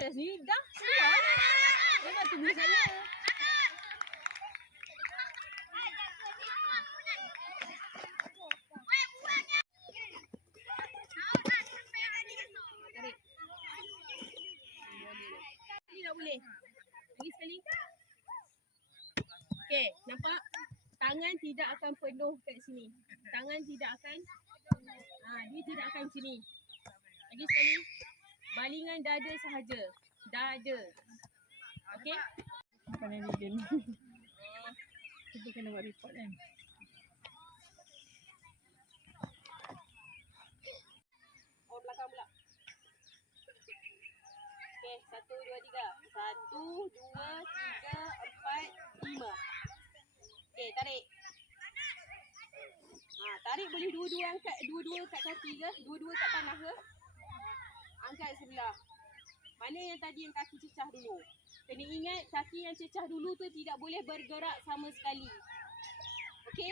dah sini. Dah. Jangan tunggu saya. Tarik. Ini tak boleh. Lagi sekali. Okey, nampak? Tangan tidak akan penuh kat sini. Tangan tidak akan dia tidak akan sini. Lagi sekali. Balingan dada sahaja. Dada. Okey? Bukan yang dia ni. Kita kena buat report kan. Orang belakang pula. Okey, 1, 2, 3. 1, 2, 3, 4, 5. Okey, tarik. Tarik boleh dua-dua angkat, dua-dua kat kaki ke? Dua-dua kat tanah ke? Angkat sebelah. Mana yang tadi yang kaki cecah dulu? Kena ingat kaki yang cecah dulu tu tidak boleh bergerak sama sekali. Okey?